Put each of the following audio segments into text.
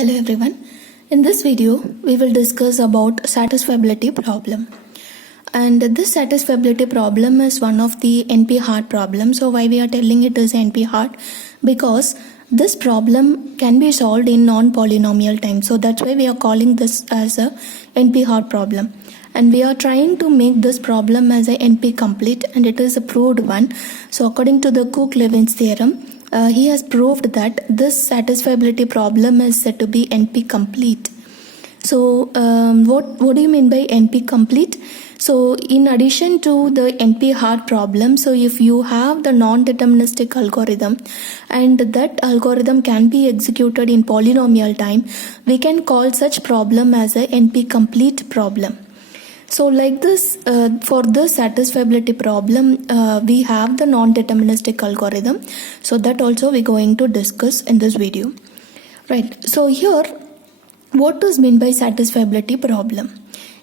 Hello everyone. In this video, we will discuss about satisfiability problem. And this satisfiability problem is one of the NP-hard problems. So why we are telling it is NP-hard? Because this problem can be solved in non-polynomial time. So that's why we are calling this as a NP-hard problem. And we are trying to make this problem as a NP-complete, and it is a proved one. So according to the Cook-Levin's theorem, he has proved that this satisfiability problem is said to be NP-complete. So what do you mean by NP-complete? So in addition to the NP-hard problem, so if you have the non-deterministic algorithm and that algorithm can be executed in polynomial time, we can call such problem as a NP-complete problem. So like this, for this satisfiability problem, we have the non-deterministic algorithm. So that also we're going to discuss in this video. Right. So here, what is meant by satisfiability problem?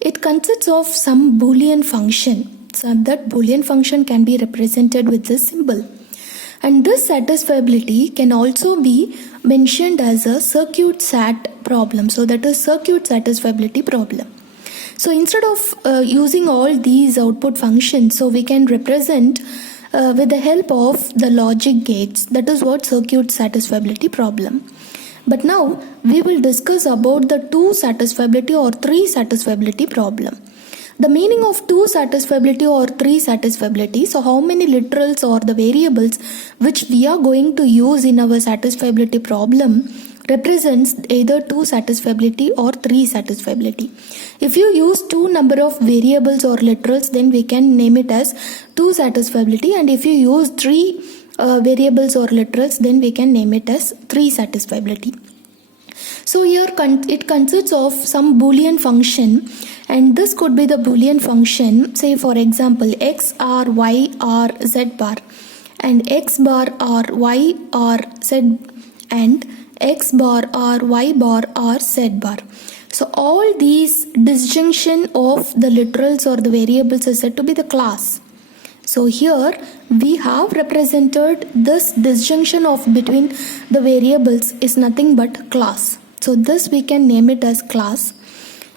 It consists of some Boolean function. So that Boolean function can be represented with this symbol. And this satisfiability can also be mentioned as a circuit sat problem. So that is circuit satisfiability problem. So instead of using all these output functions, so we can represent with the help of the logic gates. That is what circuit satisfiability problem. But now we will discuss about the two satisfiability or three satisfiability problem. The meaning of two satisfiability or three satisfiability. So how many literals or the variables which we are going to use in our satisfiability problem represents either two satisfiability or three satisfiability. If you use two number of variables or literals, then we can name it as two satisfiability, and if you use three variables or literals, then we can name it as three satisfiability. So here it consists of some Boolean function, and this could be the Boolean function, say for example x or y or z bar, and x bar or y or z, and x bar or y bar or z bar. So all these disjunction of the literals or the variables is said to be the class. So here we have represented this disjunction of between the variables is nothing but class. So this we can name it as class,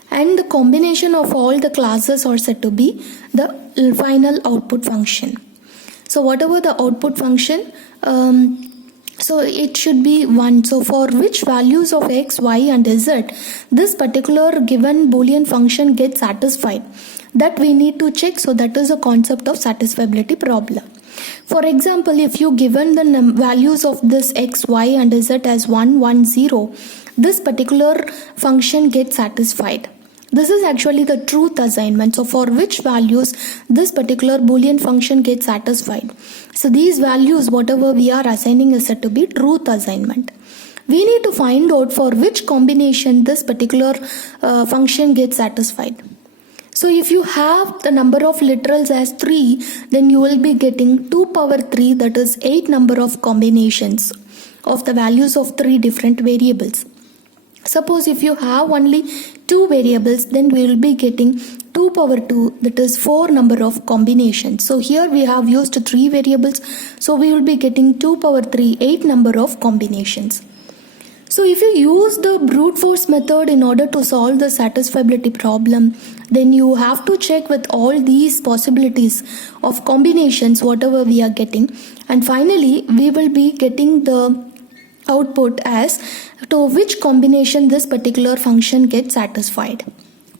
and the combination of all the classes are said to be the final output function. So whatever the output function, so it should be 1. So for which values of x, y and z this particular given Boolean function gets satisfied, that we need to check. So that is a concept of satisfiability problem. For example, if you given the values of this x, y and z as 1, 1, 0, this particular function gets satisfied. This is actually the truth assignment. So for which values this particular Boolean function gets satisfied. So these values, whatever we are assigning, is said to be truth assignment. We need to find out for which combination this particular function gets satisfied. So if you have the number of literals as 3, then you will be getting 2 power 3, that is 8 number of combinations of the values of 3 different variables. Suppose if you have only 2 variables, then we will be getting 2 power 2, that is 4 number of combinations. So here we have used 3 variables, so we will be getting 2 power 3, 8 number of combinations. So if you use the brute force method in order to solve the satisfiability problem, then you have to check with all these possibilities of combinations whatever we are getting, and finally we will be getting the output as to which combination this particular function gets satisfied,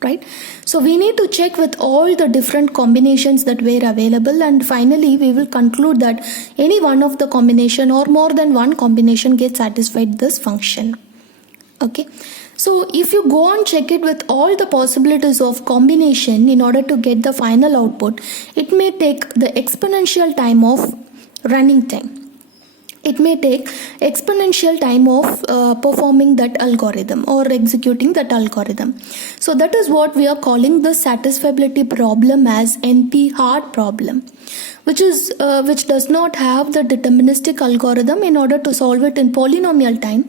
right? So we need to check with all the different combinations that were available, and finally we will conclude that any one of the combination or more than one combination gets satisfied this function. Okay, so if you go and check it with all the possibilities of combination in order to get the final output, it may take the exponential time of running time. It may take exponential time of performing that algorithm or executing that algorithm. So that is what we are calling the satisfiability problem as NP-hard problem, which does not have the deterministic algorithm in order to solve it in polynomial time.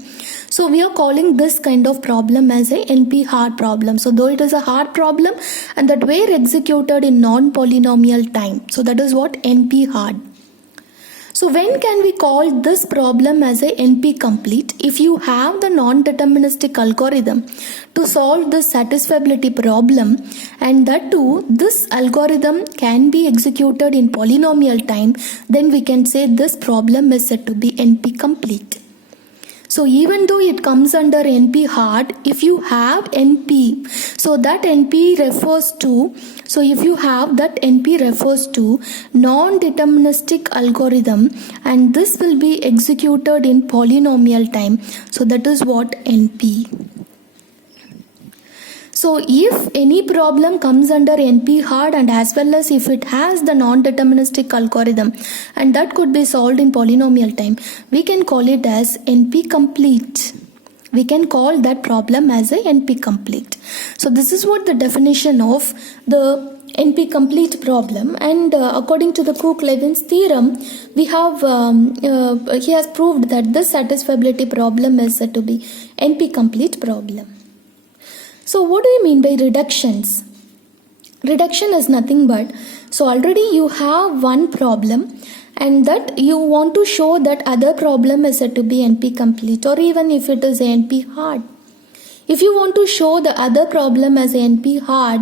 So we are calling this kind of problem as a NP-hard problem. So though it is a hard problem, and that were executed in non-polynomial time. So that is what NP-hard. So when can we call this problem as a NP complete? If you have the non-deterministic algorithm to solve the satisfiability problem, and that too this algorithm can be executed in polynomial time, then we can say this problem is said to be NP complete. So even though it comes under NP hard, if you have NP, so that NP refers to, so if you have that NP refers to non-deterministic algorithm, and this will be executed in polynomial time. So that is what NP. So if any problem comes under NP hard, and as well as if it has the non-deterministic algorithm and that could be solved in polynomial time, we can call it as NP complete. We can call that problem as a NP complete. So this is what the definition of the NP complete problem, and according to the Cook-Levins theorem, we have he has proved that this satisfiability problem is said to be NP complete problem. So what do you mean by reductions? Reduction is nothing but, so already you have one problem and that you want to show that other problem is said to be NP complete, or even if it is NP hard. If you want to show the other problem as NP hard,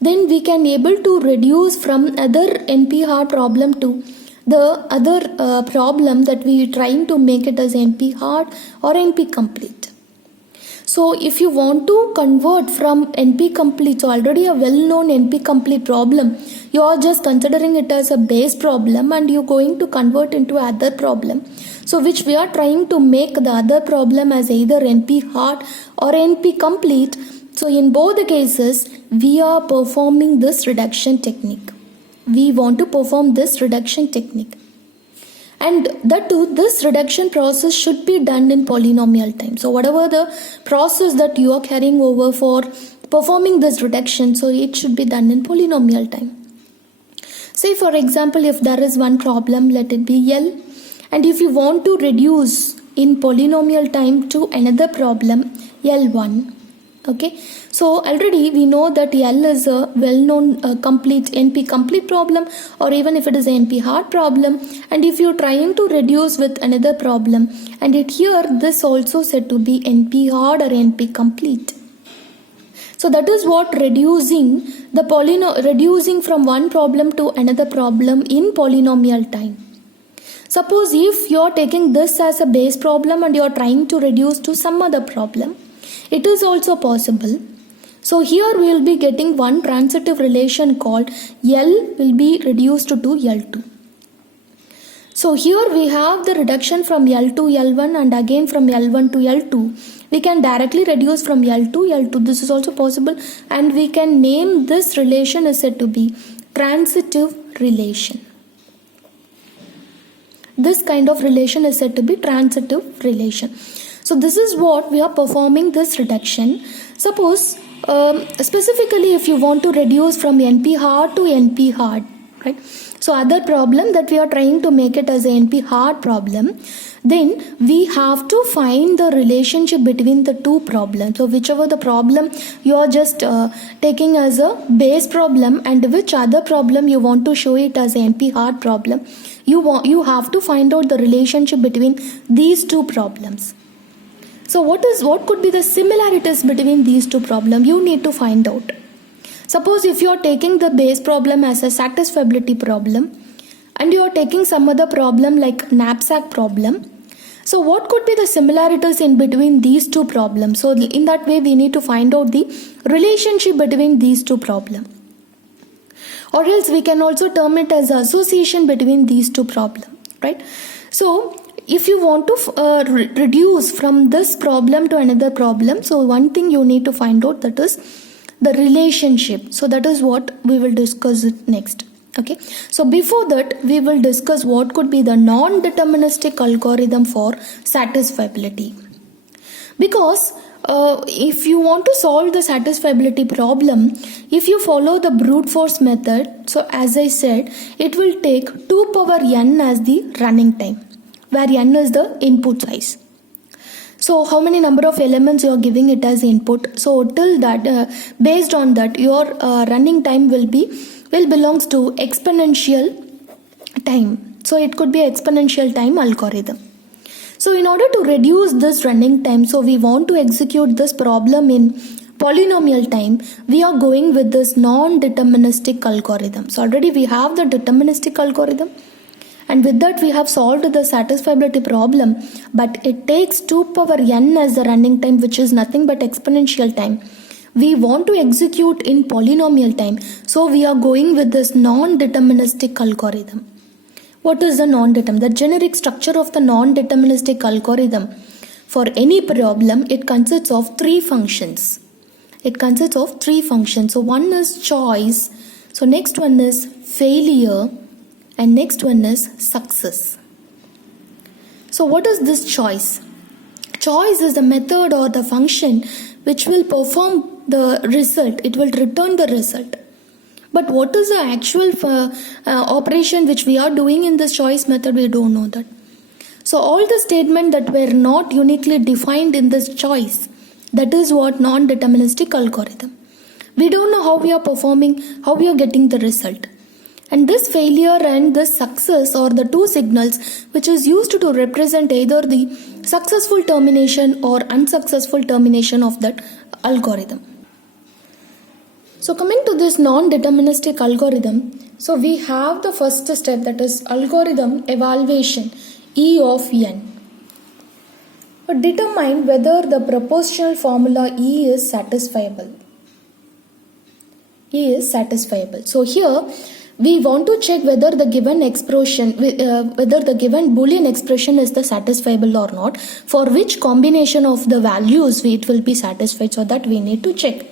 then we can able to reduce from other NP hard problem to the other problem that we are trying to make it as NP hard or NP complete. So if you want to convert from NP complete, so already a well-known NP complete problem, you are just considering it as a base problem and you're going to convert into other problem. So which we are trying to make the other problem as either NP hard or NP complete. So in both the cases, we are performing this reduction technique. We want to perform this reduction technique. And that too, this reduction process should be done in polynomial time. So whatever the process that you are carrying over for performing this reduction, so it should be done in polynomial time. Say for example, if there is one problem, let it be L, and if you want to reduce in polynomial time to another problem, L1. Okay, so already we know that L is a well-known complete NP complete problem, or even if it is an NP hard problem, and if you're trying to reduce with another problem, and it here this also said to be NP hard or NP complete. So that is what reducing reducing from one problem to another problem in polynomial time. Suppose if you are taking this as a base problem and you are trying to reduce to some other problem, it is also possible. So here we will be getting one transitive relation called L will be reduced to L2. So here we have the reduction from L to L1 and again from L1 to L2. We can directly reduce from L to L2. This is also possible, and we can name this relation is said to be transitive relation. This kind of relation is said to be transitive relation. So this is what we are performing this reduction. Suppose specifically if you want to reduce from NP hard to NP hard, right? So other problem that we are trying to make it as a NP hard problem, then we have to find the relationship between the two problems. So whichever the problem you are just taking as a base problem and which other problem you want to show it as a NP hard problem, you have to find out the relationship between these two problems. So what could be the similarities between these two problems? You need to find out. Suppose if you are taking the base problem as a satisfiability problem and you are taking some other problem like knapsack problem, so what could be the similarities in between these two problems? So in that way we need to find out the relationship between these two problems. Or else we can also term it as association between these two problems, right? So if you want to reduce from this problem to another problem, so one thing you need to find out, that is the relationship. So that is what we will discuss it next. Okay, so before that we will discuss what could be the non-deterministic algorithm for satisfiability. Because if you want to solve the satisfiability problem, if you follow the brute force method, so as I said, it will take 2 power n as the running time, where n is the input size. So how many number of elements you are giving it as input. So till that, based on that, your running time will belongs to exponential time. So it could be exponential time algorithm. So in order to reduce this running time, so we want to execute this problem in polynomial time, we are going with this non-deterministic algorithm. So already we have the deterministic algorithm, and with that we have solved the satisfiability problem, but it takes 2 power n as the running time, which is nothing but exponential time. We want to execute in polynomial time, so we are going with this non-deterministic algorithm. What is the non-deterministic? The generic structure of the non-deterministic algorithm for any problem, it consists of 3 functions. So one is choice, so next one is failure, and next one is success. So what is this choice? Choice is the method or the function which will perform the result. It will return the result. But what is the actual operation which we are doing in this choice method? We don't know that. So all the statements that were not uniquely defined in this choice, that is what non-deterministic algorithm. We don't know how we are performing, how we are getting the result. And this failure and this success are the 2 signals which is used to represent either the successful termination or unsuccessful termination of that algorithm. So coming to this non-deterministic algorithm, so we have the first step, that is algorithm evaluation, E of n. Determine whether the propositional formula E is satisfiable. So here we want to check whether the given expression, whether the given Boolean expression is the satisfiable or not, for which combination of the values it will be satisfied, so that we need to check.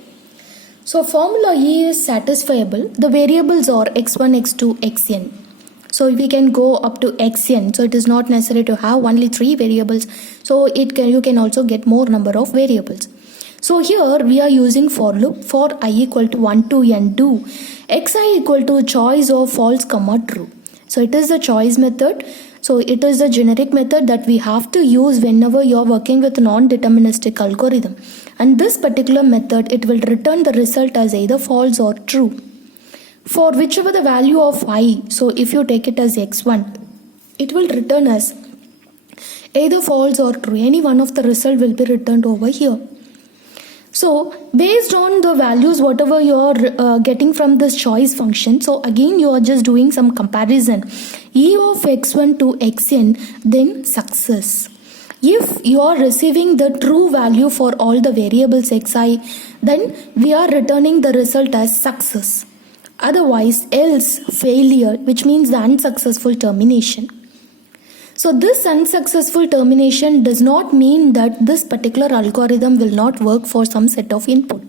So formula E is satisfiable. The variables are x1, x2, xn. So we can go up to xn. So it is not necessary to have only 3 variables. So you can also get more number of variables. So here we are using for loop for I equal to 1 to n do xi equal to choice of false comma true. So it is the choice method. So it is the generic method that we have to use whenever you are working with non-deterministic algorithm. And this particular method, it will return the result as either false or true. For whichever the value of I, so if you take it as x1, it will return as either false or true. Any one of the result will be returned over here. So based on the values whatever you are getting from this choice function, so again you are just doing some comparison. E of x1 to xn, then success. If you are receiving the true value for all the variables xi, then we are returning the result as success. Otherwise, else failure, which means the unsuccessful termination. So this unsuccessful termination does not mean that this particular algorithm will not work for some set of input.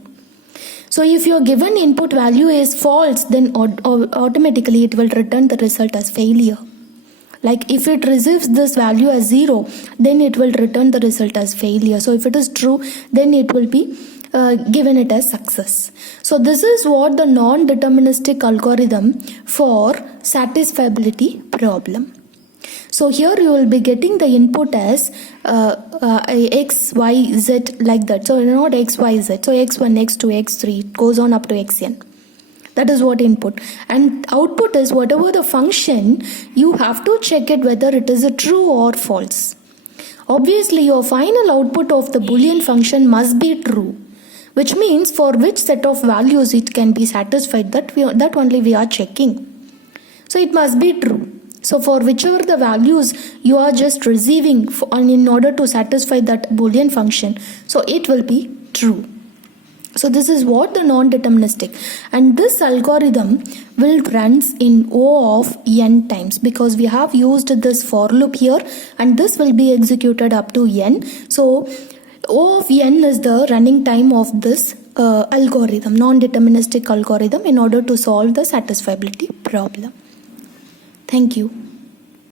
So if your given input value is false, then automatically it will return the result as failure. Like if it receives this value as 0, then it will return the result as failure. So if it is true, then it will be given it as success. So this is what the non-deterministic algorithm for satisfiability problem. So here you will be getting the input as x, y, z like that. So not x, y, z. So x1, x2, x3, it goes on up to xn. That is what input. And output is whatever the function, you have to check it whether it is a true or false. Obviously your final output of the Boolean function must be true, which means for which set of values it can be satisfied, that only we are checking. So it must be true. So for whichever the values you are just receiving in order to satisfy that Boolean function, so it will be true. So this is what the non-deterministic, and this algorithm will runs in O of n times, because we have used this for loop here and this will be executed up to n. So O of n is the running time of this algorithm, non-deterministic algorithm, in order to solve the satisfiability problem. Thank you.